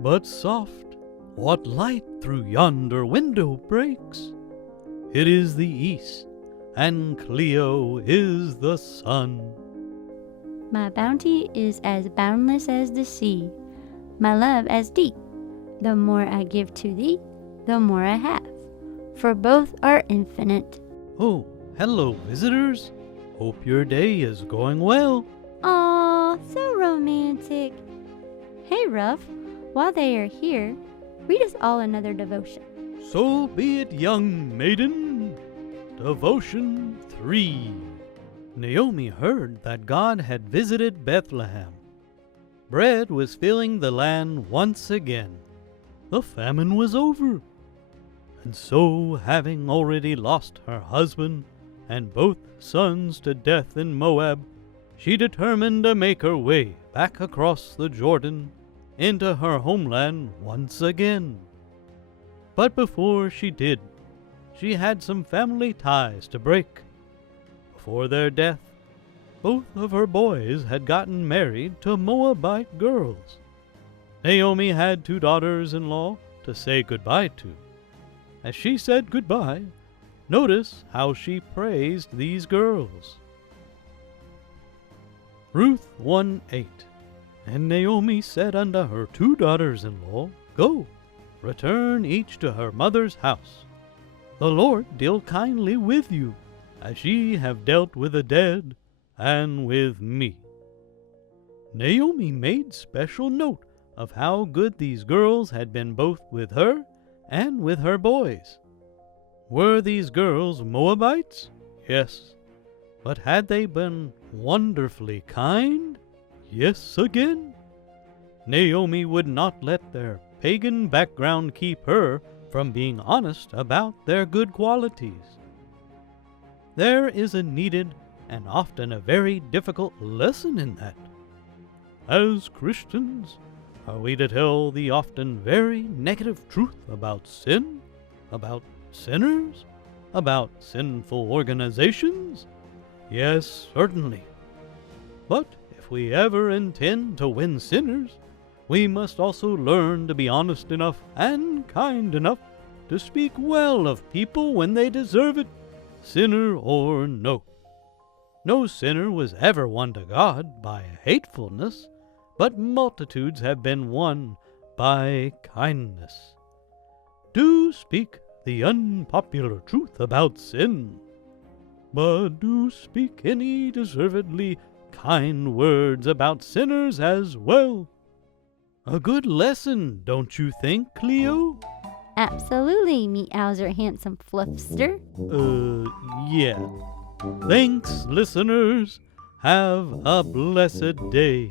But soft, what light through yonder window breaks? It is the east, and Cleo is the sun. My bounty is as boundless as the sea, my love as deep. The more I give to thee, the more I have, for both are infinite. Oh, hello, visitors. Hope your day is going well. Aw, so romantic. Hey, Ruff, while they are here, read us all another devotion. So be it, young maiden. Devotion 3. Naomi heard that God had visited Bethlehem. Bread was filling the land once again. The famine was over. And so, having already lost her husband and both sons to death in Moab, she determined to make her way back across the Jordan into her homeland once again. But before she did, she had some family ties to break. Before their death, both of her boys had gotten married to Moabite girls. Naomi had 2 daughters-in-law to say goodbye to. As she said goodbye, notice how she praised these girls. Ruth 1:8. And Naomi said unto her 2 daughters-in-law, Go, return each to her mother's house. The Lord deal kindly with you, as ye have dealt with the dead and with me. Naomi made special note of how good these girls had been both with her and with her boys. Were these girls Moabites? Yes. But had they been wonderfully kind? Yes again. Naomi would not let their pagan background keep her from being honest about their good qualities. There is a needed and often a very difficult lesson in that. As Christians, are we to tell the often very negative truth about sin, about sinners, about sinful organizations? Yes, certainly. But if we ever intend to win sinners, we must also learn to be honest enough and kind enough to speak well of people when they deserve it, sinner or no. No sinner was ever won to God by hatefulness, but multitudes have been won by kindness. Do speak the unpopular truth about sin, but do speak any deservedly kind words about sinners as well. A good lesson, don't you think, Cleo? Absolutely, Meowser handsome fluffster. Yeah. Thanks, listeners. Have a blessed day.